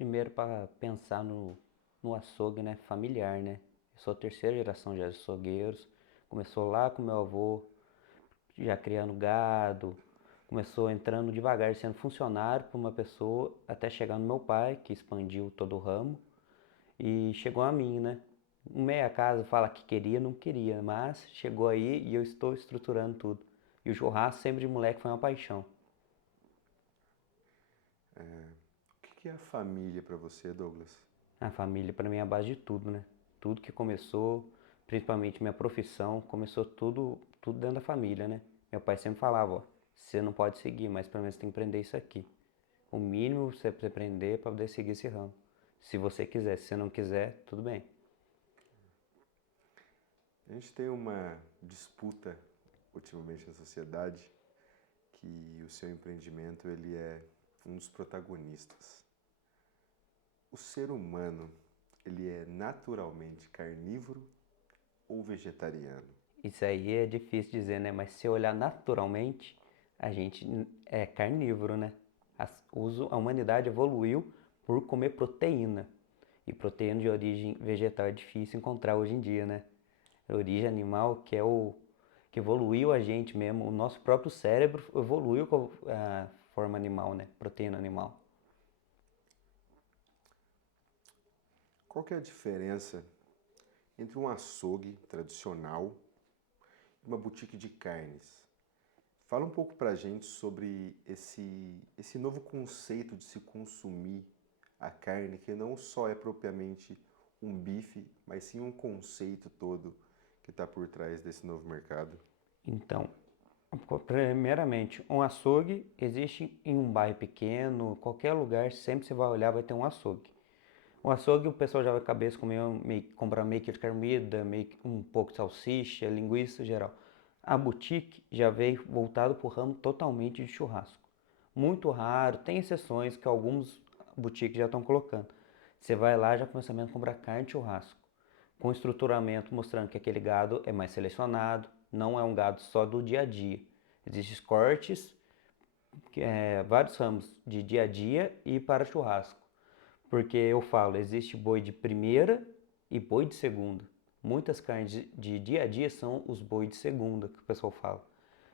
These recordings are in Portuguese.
Primeiro para pensar no açougue, né, familiar, né? Eu sou a terceira geração de açougueiros. Começou lá com meu avô, já criando gado. Começou entrando devagar, sendo funcionário para uma pessoa, até chegar no meu pai, que expandiu todo o ramo. E chegou a mim, né? Meia casa fala que queria, não queria, mas chegou aí e eu estou estruturando tudo. E o churrasco sempre de moleque foi uma paixão. O que é a família para você, Douglas? A família para mim é a base de tudo, né? Tudo que começou, principalmente minha profissão, começou tudo dentro da família, né? Meu pai sempre falava, ó, você não pode seguir, mas pelo menos você tem que aprender isso aqui. O mínimo você precisa aprender para poder seguir esse ramo. Se você quiser, se você não quiser, tudo bem. A gente tem uma disputa ultimamente na sociedade que o seu empreendimento ele é um dos protagonistas. O ser humano, ele é naturalmente carnívoro ou vegetariano? Isso aí é difícil dizer, né? Mas se olhar naturalmente, a gente é carnívoro, né? A humanidade evoluiu por comer proteína. E proteína de origem vegetal é difícil encontrar hoje em dia, né? A origem animal, que é o que evoluiu a gente mesmo, o nosso próprio cérebro evoluiu com a forma animal, né? Proteína animal. Qual que é a diferença entre um açougue tradicional e uma boutique de carnes? Fala um pouco pra gente sobre esse novo conceito de se consumir a carne, que não só é propriamente um bife, mas sim um conceito todo que está por trás desse novo mercado. Então, primeiramente, um açougue existe em um bairro pequeno, qualquer lugar, sempre você vai olhar, vai ter um açougue. O açougue, o pessoal já vai com a cabeça comer, comprar meio que de carne moída, um pouco de salsicha, linguiça geral. A boutique já veio voltado para o ramo totalmente de churrasco. Muito raro, tem exceções que alguns boutiques já estão colocando. Você vai lá já começa a comprar carne de churrasco, com estruturamento mostrando que aquele gado é mais selecionado, não é um gado só do dia a dia. Existem cortes, vários ramos de dia a dia e para churrasco. Porque eu falo, existe boi de primeira e boi de segunda. Muitas carnes de dia a dia são os boi de segunda, que o pessoal fala.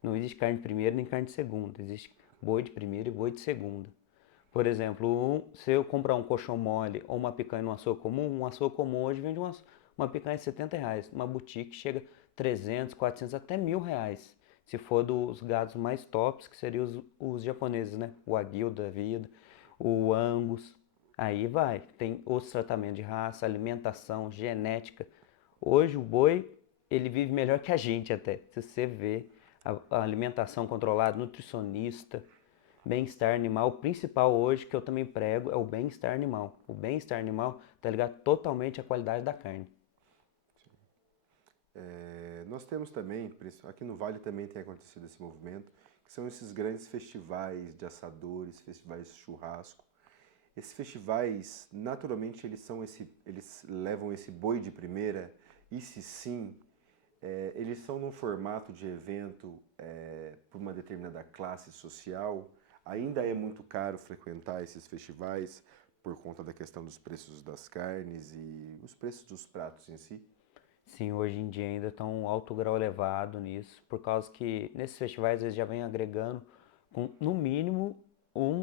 Não existe carne de primeira nem carne de segunda. Existe boi de primeira e boi de segunda. Por exemplo, se eu comprar um colchão mole ou uma picanha no açougue comum, um açougue comum hoje vende uma picanha de R$ 70. Uma boutique chega a 300, 400 até R$ 1.000. Se for dos gados mais tops, que seriam os japoneses, né? O Wagyu da vida, o Angus. Aí vai. Tem outros tratamentos de raça, alimentação, genética. Hoje o boi, ele vive melhor que a gente até. Se você vê a alimentação controlada, nutricionista, bem-estar animal, o principal hoje que eu também prego é o bem-estar animal. O bem-estar animal está ligado totalmente à qualidade da carne. Nós temos também, aqui no Vale também tem acontecido esse movimento, que são esses grandes festivais de assadores, festivais de churrasco. Esses festivais, naturalmente, eles levam esse boi de primeira, e se sim, eles são num formato de evento para uma determinada classe social. Ainda é muito caro frequentar esses festivais por conta da questão dos preços das carnes e os preços dos pratos em si. Sim, hoje em dia ainda está um alto grau elevado nisso, por causa que nesses festivais eles já vêm agregando com, no mínimo,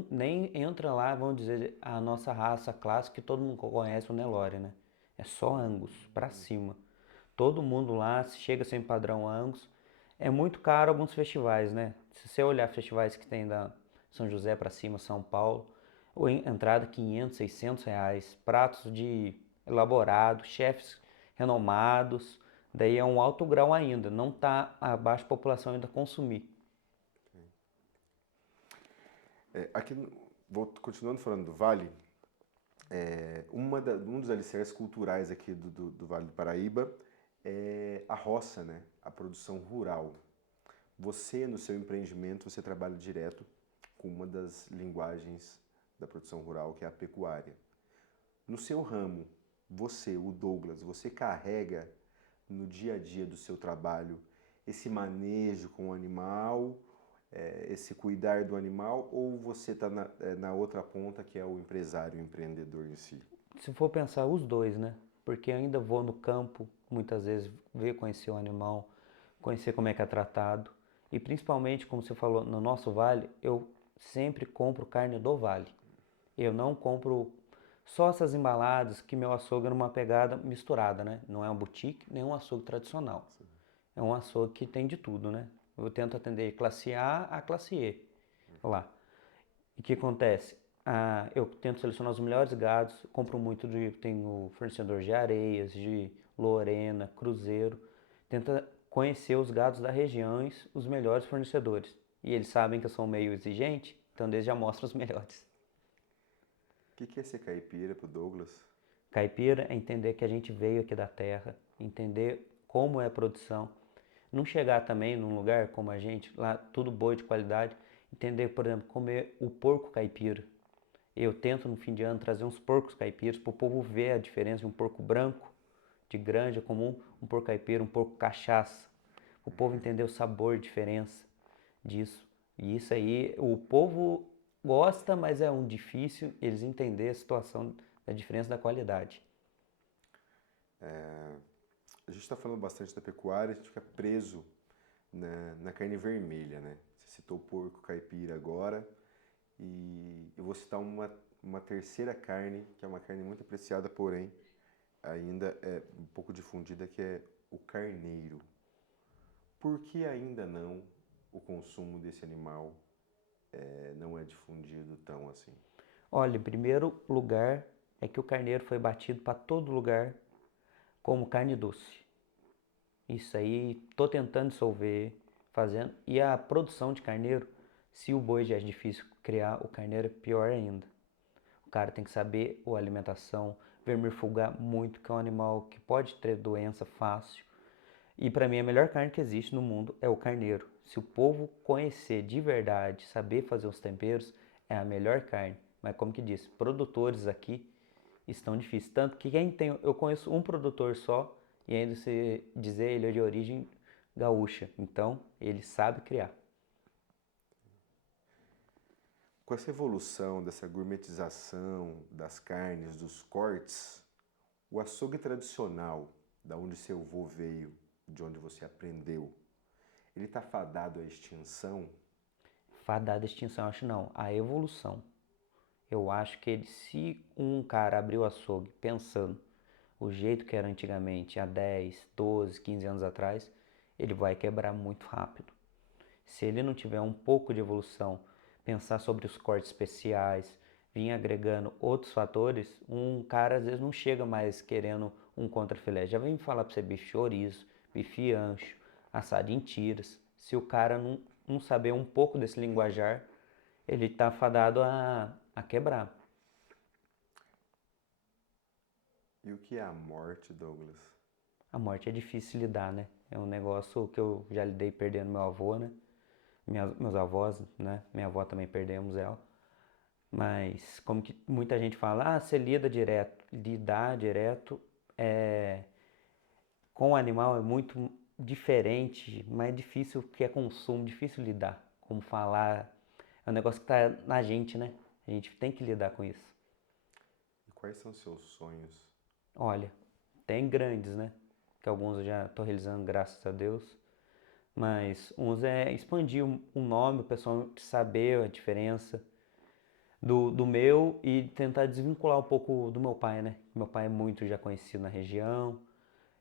nem entra lá, vamos dizer, a nossa raça clássica que todo mundo conhece, o Nelore, né? É só Angus, pra cima. Todo mundo lá chega sem padrão Angus. É muito caro alguns festivais, né? Se você olhar festivais que tem da São José pra cima, São Paulo, entrada 500, R$ 600, pratos de elaborado, chefes renomados, daí é um alto grau ainda, não está abaixo da população ainda consumir. Aqui, continuando falando do Vale, um dos alicerces culturais aqui do Vale do Paraíba é a roça, né? A produção rural. Você, no seu empreendimento, você trabalha direto com uma das linguagens da produção rural, que é a pecuária. No seu ramo, você, o Douglas, você carrega no dia a dia do seu trabalho esse manejo com o animal? esse cuidar do animal ou você está na outra ponta que é o empresário, o empreendedor em si? Se for pensar os dois, né? Porque eu ainda vou no campo, muitas vezes, ver, conhecer o animal, conhecer como é que é tratado. E principalmente, como você falou, no nosso vale, eu sempre compro carne do vale. Eu não compro só essas embaladas que meu açougue é numa pegada misturada, né? Não é um boutique, nem um açougue tradicional. É um açougue que tem de tudo, né? Eu tento atender classe A classe E lá. E o que acontece? Eu tento selecionar os melhores gados, compro muito tenho fornecedor de areias, de Lorena, Cruzeiro. Tenta conhecer os gados das regiões, os melhores fornecedores. E eles sabem que eu sou meio exigente, então eles já mostram os melhores. O que é ser caipira pro Douglas? Caipira é entender que a gente veio aqui da terra, entender como é a produção. Não chegar também num lugar como a gente, lá tudo boi de qualidade, entender, por exemplo, comer o porco caipira. Eu tento no fim de ano trazer uns porcos caipiras para o povo ver a diferença de um porco branco, de granja comum, um porco caipira, um porco cachaça. O povo entender o sabor, a diferença disso. E isso aí, o povo gosta, mas é um difícil eles entender a situação da diferença da qualidade. A gente está falando bastante da pecuária, a gente fica preso na carne vermelha, né? Você citou o porco caipira agora, e eu vou citar uma terceira carne, que é uma carne muito apreciada, porém ainda é um pouco difundida, que é o carneiro. Por que ainda não o consumo desse animal não é difundido tão assim? Olha, em primeiro lugar é que o carneiro foi batido para todo lugar como carne doce. Isso aí, tô tentando dissolver, fazendo. E a produção de carneiro, se o boi já é difícil criar, o carneiro é pior ainda. O cara tem que saber a alimentação, vermifugar muito, que é um animal que pode ter doença fácil. E para mim a melhor carne que existe no mundo é o carneiro. Se o povo conhecer de verdade, saber fazer os temperos, é a melhor carne. Mas como que disse, produtores aqui estão difíceis. Tanto que quem tem, eu conheço um produtor só e ainda se dizer ele é de origem gaúcha. Então ele sabe criar. Com essa evolução dessa gourmetização das carnes, dos cortes, o açougue tradicional, da onde seu avô veio, de onde você aprendeu, ele está fadado à extinção? Fadada extinção, acho não. A evolução. Eu acho que se um cara abrir o açougue pensando o jeito que era antigamente, há 10, 12, 15 anos atrás, ele vai quebrar muito rápido. Se ele não tiver um pouco de evolução, pensar sobre os cortes especiais, vir agregando outros fatores, um cara às vezes não chega mais querendo um contrafilé. Já vem falar para você bife chorizo, bife ancho, assado em tiras. Se o cara não saber um pouco desse linguajar, ele está fadado a quebrar. E o que é a morte, Douglas? A morte é difícil de lidar, né? É um negócio que eu já lidei perdendo meu avô, né? Meus avós, né? Minha avó também perdemos ela. Mas como que muita gente fala, você lida direto. Lidar direto é, com o animal é muito diferente, mais difícil que é consumo, difícil lidar. Como falar, é um negócio que está na gente, né? A gente tem que lidar com isso. E quais são seus sonhos? Olha, tem grandes, né? Que alguns eu já estou realizando, graças a Deus. Mas uns é expandir o nome, o pessoal saber a diferença do meu e tentar desvincular um pouco do meu pai, né? Meu pai é muito já conhecido na região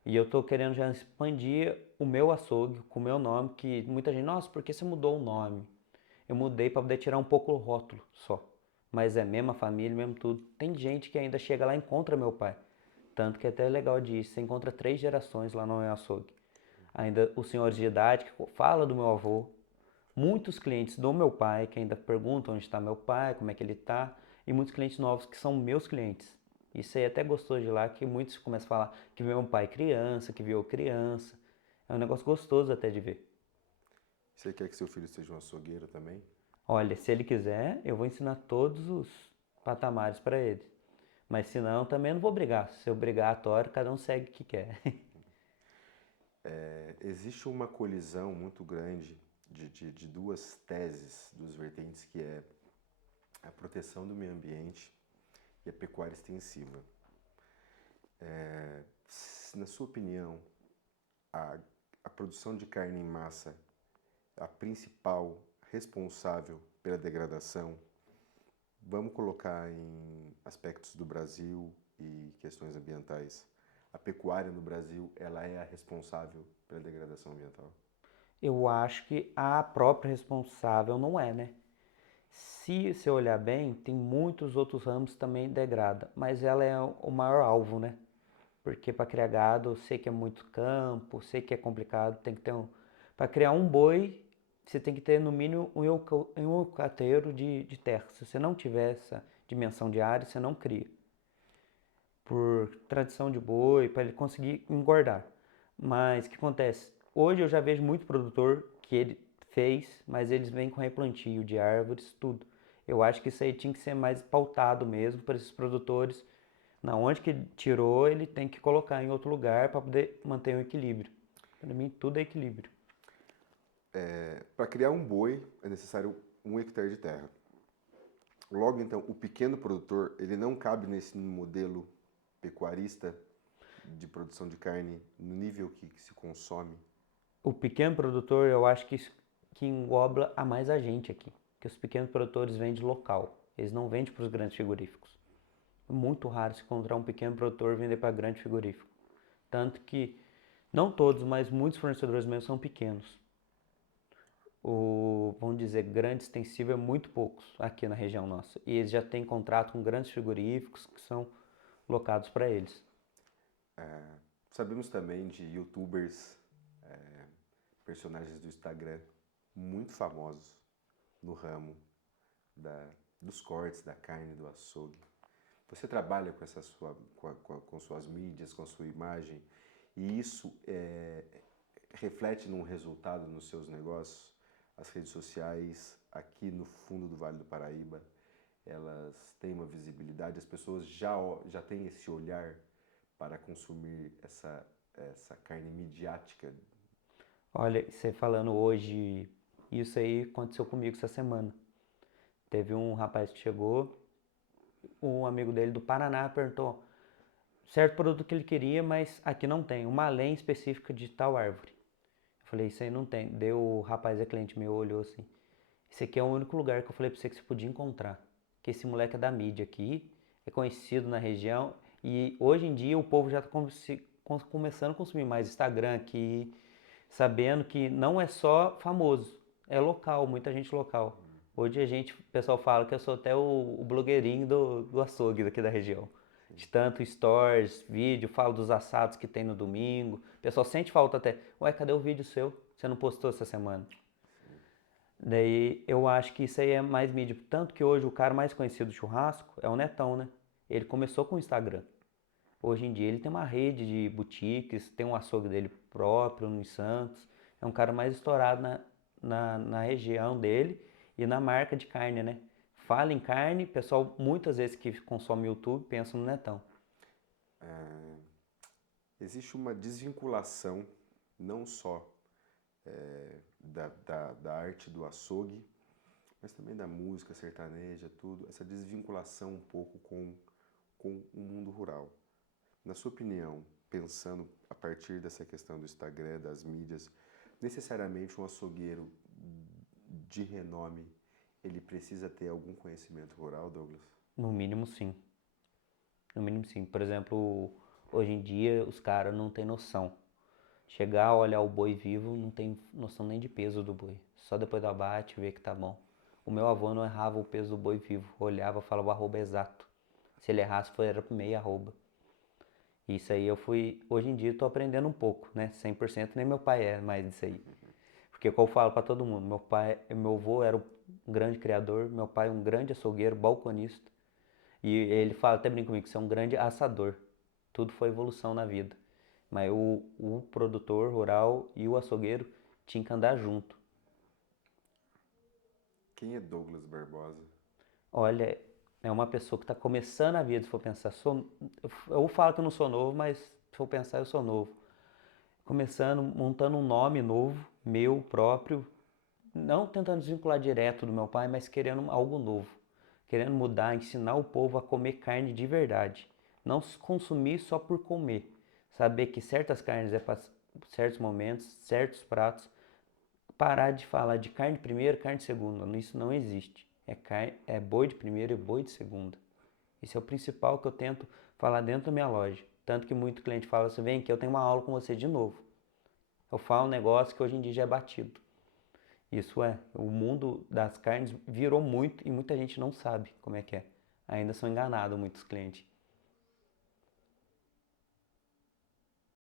e eu tô querendo já expandir o meu açougue com o meu nome, que muita gente, nossa, por que você mudou o nome? Eu mudei para poder tirar um pouco o rótulo só. Mas é mesma família, mesmo tudo. Tem gente que ainda chega lá e encontra meu pai. Tanto que é até legal de ir. Você encontra 3 gerações lá no meu açougue. Ainda os senhores de idade que fala do meu avô, muitos clientes do meu pai que ainda perguntam onde está meu pai, como é que ele está, e muitos clientes novos que são meus clientes. Isso aí é até gostoso de lá, que muitos começam a falar que viu meu pai criança, que viu eu criança. É um negócio gostoso até de ver. Você quer que seu filho seja um açougueiro também? Olha, se ele quiser, eu vou ensinar todos os patamares para ele. Mas se não, também não vou brigar. Se eu brigar a tora, cada um segue o que quer. Existe uma colisão muito grande de duas teses, duas vertentes, que é a proteção do meio ambiente e a pecuária extensiva. Na sua opinião, a, a produção de carne em massa é a principal responsável pela degradação? Vamos colocar em aspectos do Brasil e questões ambientais. A pecuária no Brasil, ela é a responsável pela degradação ambiental? Eu acho que a própria responsável não é, né? Se você olhar bem, tem muitos outros ramos que também degrada, mas ela é o maior alvo, né? Porque para criar gado, eu sei que é muito campo, sei que é complicado, tem que ter um. Para criar um boi, você tem que ter no mínimo um eucateiro de terra. Se você não tiver essa dimensão de área, você não cria. Por tradição de boi, para ele conseguir engordar. Mas o que acontece? Hoje eu já vejo muito produtor que ele fez, mas eles vêm com replantio de árvores, tudo. Eu acho que isso aí tinha que ser mais pautado mesmo para esses produtores. Na onde que tirou, ele tem que colocar em outro lugar para poder manter o equilíbrio. Para mim, tudo é equilíbrio. Para criar um boi é necessário 1 hectare de terra. Logo então, o pequeno produtor, ele não cabe nesse modelo pecuarista de produção de carne no nível que se consome. O pequeno produtor, eu acho que engloba a mais a gente aqui. Que os pequenos produtores vendem local. Eles não vendem para os grandes frigoríficos. É muito raro se encontrar um pequeno produtor vender para grande frigorífico. Tanto que, não todos, mas muitos fornecedores mesmo são pequenos. Vamos dizer, grande extensível é muito poucos aqui na região nossa. E eles já têm contrato com grandes frigoríficos que são locados para eles. Sabemos também de youtubers, personagens do Instagram, muito famosos no ramo dos cortes, da carne, do açougue. Você trabalha com essa com suas mídias, com a sua imagem, e isso reflete num resultado nos seus negócios? As redes sociais aqui no fundo do Vale do Paraíba, elas têm uma visibilidade, as pessoas já têm esse olhar para consumir essa carne midiática. Olha, você falando hoje, isso aí aconteceu comigo essa semana. Teve um rapaz que chegou, um amigo dele do Paraná perguntou certo produto que ele queria, mas aqui não tem, uma lenha específica de tal árvore. Eu falei, isso aí não tem. Deu o rapaz, é cliente meu, olhou assim. Esse aqui é o único lugar que eu falei pra você que você podia encontrar. Que esse moleque é da mídia aqui, é conhecido na região e hoje em dia o povo já está começando a consumir mais Instagram aqui, sabendo que não é só famoso, é local, muita gente local. Hoje o pessoal fala que eu sou até o blogueirinho do açougue daqui da região. De tanto stories, vídeo, falo dos assados que tem no domingo. O pessoal sente falta até. Ué, cadê o vídeo seu? Você não postou essa semana? Daí eu acho que isso aí é mais mídia. Tanto que hoje o cara mais conhecido do churrasco é o Netão, né? Ele começou com o Instagram. Hoje em dia ele tem uma rede de boutiques, tem um açougue dele próprio em Santos. É um cara mais estourado na região dele e na marca de carne, né? Fala em carne, pessoal muitas vezes que consome YouTube pensa no Netão. Existe uma desvinculação não só da arte do açougue, mas também da música sertaneja, tudo, essa desvinculação um pouco com o mundo rural. Na sua opinião, pensando a partir dessa questão do Instagram, das mídias, necessariamente um açougueiro de renome, ele precisa ter algum conhecimento rural, Douglas? No mínimo sim. No mínimo sim. Por exemplo, hoje em dia os caras não têm noção. Chegar, olhar o boi vivo, não tem noção nem de peso do boi. Só depois do abate, ver que tá bom. O meu avô não errava o peso do boi vivo. Olhava, falava o arroba exato. Se ele errasse, era meia arroba. Isso aí eu fui... Hoje em dia eu tô aprendendo um pouco, né? 100% nem meu pai é mais disso aí. Porque como eu falo pra todo mundo, meu avô era um grande criador, meu pai um grande açougueiro, balconista. E ele fala, até brinca comigo, que você é um grande assador. Tudo foi evolução na vida. Mas o produtor rural e o açougueiro tinham que andar junto. Quem é Douglas Barbosa? Olha, é uma pessoa que está começando a vida, se for pensar. Eu falo que eu não sou novo, mas se for pensar, eu sou novo. Começando, montando um nome novo, meu próprio. não tentando desvincular direto do meu pai, mas querendo algo novo, querendo mudar, ensinar o povo a comer carne de verdade, não consumir só por comer, saber que certas carnes é para certos momentos, certos pratos, parar de falar de carne de primeira, carne de segunda, isso não existe. É boi de primeira e boi de segunda. Esse é o principal que eu tento falar dentro da minha loja. Tanto que muito cliente fala assim, vem aqui, eu tenho uma aula com você de novo. Eu falo um negócio que hoje em dia já é batido. Isso é, o mundo das carnes virou muito e muita gente não sabe como é que é. Ainda são enganados muitos clientes.